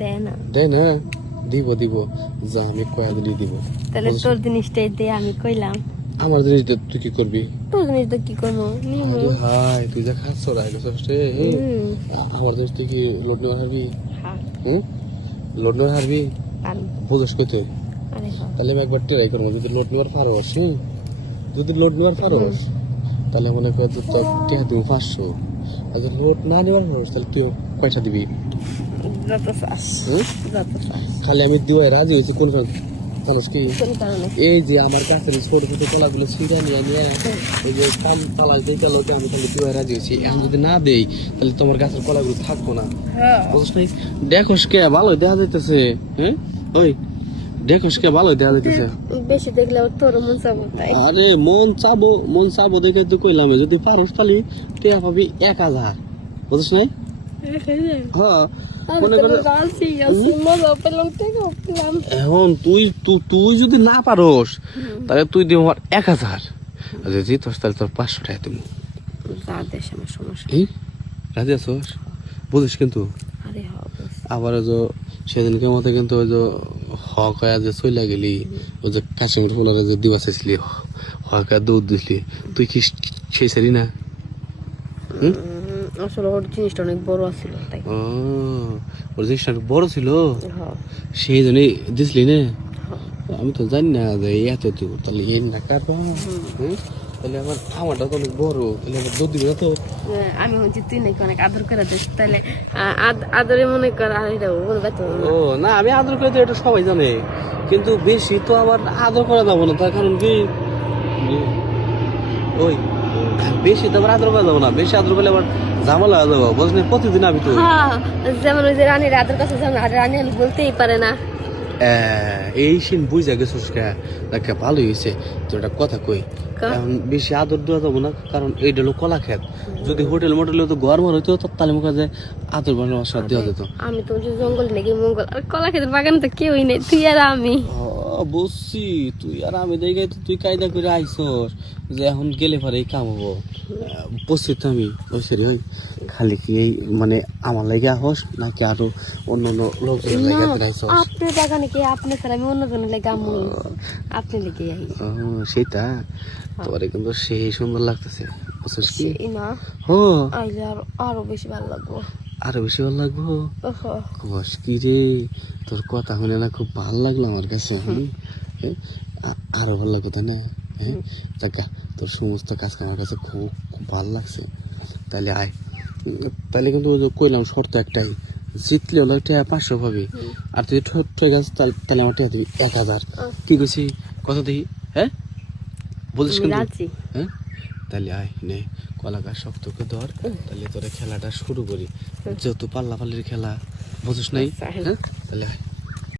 দেয় না। দেয় না? দিব দিব, যা আমি কয়া দিলি দিব। তাহলে তোর জিনিসটাই দে, আমি কইলাম। আমার জিনিস দিয়ে তুই কি করবি? তোর জিনিস তো কি করবো, নিমু। আরে হাই, তুই যা খাচ্ছ রায় গেছিস রে। আমার জিনিস তুই কি লোড নেওয়ার হারবি? লোড নেওয়ার হারবি? বুঝস কইতে? তাহলে আমি একবার ট্রাই করবো, যদি লোড নেওয়ার পারস। যদি লোড নেওয়ার পারস তাহলে মনে কর যে তোর টিয়া দিব 500। আর যদি লোড না নেওয়ার পারস তাহলে তুই কয়টা দিবি? খালি আমি দিওয়াই রাজি হয়েছি কোন মানুষ কি? এই যে আমার কাছের ছোট ছোট কলাগুলো ছিঁড়া নিয়ে এই যে কম তালা দিয়ে গেল, আমি তাহলে দিওয়াই রাজি হয়েছি। এখন যদি না দেই তাহলে তোমার গাছের কলাগুলো থাকবো না। বুঝছ নাই? দেখোস কে ভালোই দেখা যাইতেছে। হ্যাঁ ওই দেখোস কে ভালোই দেখা যাইতেছে। বেশি দেখলে তোর মন চাবো তাই। আরে মন চাবো দেখে তো কইলাম, যদি পারস তাহলে টিয়া পাবি 1000। বুঝছ নাই? হ্যাঁ এখন তুই যদি না পারস তাহলে তুই দিব 1000, যদি জিতস তাহলে তোর 500 টাকা দিব। রাজি আছোস? বুঝিস কিন্তু আবার যে সেদিনকে মতো কিন্তু ওই যে হক হয়ে যে চলে গেলি, ওই যে কাশ্মীর ফুলারে যে দিবা চাইছিলি, হক দৌড় দিছিলি, তুই কি সেই সারি না? আসলে ওর জিনিসটা অনেক বড় ছিল তাই। ওর জিনিসটা বড় ছিল, সেই জন্যই দিসলি না? আমি তো জানি না যে এত তুই তাহলে এই না কাটবা। তাহলে আমারটা তো অনেক বড়, তাহলে আমার দুধ দিবে না তো? আমি হচ্ছে তুই নাকি অনেক আদর করে দিস, তাহলে আদরে মনে কর। আর এটা বলবে তো? ও না, আমি আদর করে তো এটা সবাই জানে, কিন্তু বেশি তো আবার আদর করা যাবো না। তার কারণ কি, ওই বেশি তো আবার আদর করা যাবো না। বেশি আদর করলে আবার ঝামেলা হয়ে যাবো, বুঝলি? প্রতিদিন আমি তো যেমন ওই যে রানীর আদর কাছে যেমন রানী বলতেই পারে না। এই সিন বুঝা গেছিস কে? ভালোই হয়েছে তো একটা কথা কই, এখন বেশি আদর দেওয়া যাবো না, কারণ এইটা হলো কলা খেত। যদি হোটেল মোটেল হতো ঘর মার হইতো তাহলে মুখে যে আদর বানানোর দেওয়া যেত। আমি তো জঙ্গল নাকি মঙ্গল, আর কলা খেতের বাগানে তো কেউই নেই, তুই আর আমি। বুঝছি, তুই আর আমি দেখে তো তুই কায়দা করে আইসস যে এখন গেলে পরে এই কাম হবো। উপস্থিত আমি ওই সেরি ওই খালি কি এই মানে আমার লাগে আহস নাকি আরো অন্য অন্য লোকজনের লাগে আইসস? আপনার বাগানে কি আপনি ছাড়া আমি অন্যজনের লাগে আমি আপনি লেগে আই। সেটা তোরে কিন্তু সেই সুন্দর লাগতেছে, বুঝছিস কি না? আইলে আরো বেশি ভালো লাগবো। আরো বেশি ভালো লাগবো? বস কি রে, তোর কথা শুনে না খুব ভালো লাগলো আমার কাছে। আরো ভালো লাগবে তাই না? হ্যাঁ দেখা, তোর সমস্ত কাজ আমার কাছে খুব খুব ভালো লাগছে। তাহলে আয়, তাহলে কিন্তু কইলাম শর্ত একটাই, জিতলে হলো 500 পাবি, আর তুই ঠিক আছে তাহলে আমার টাকা দিবি 1000। কি কইছি কথা দেখি? হ্যাঁ বলিস কিন্তু? হ্যাঁ তাহলে আয় নে, কলা গাছ শক্ত করে ধর, তাহলে তোরা খেলাটা শুরু করি, যেহেতু পাল্লা পাল্লির খেলা, বুঝিস নাই? হ্যাঁ তাহলে আয়।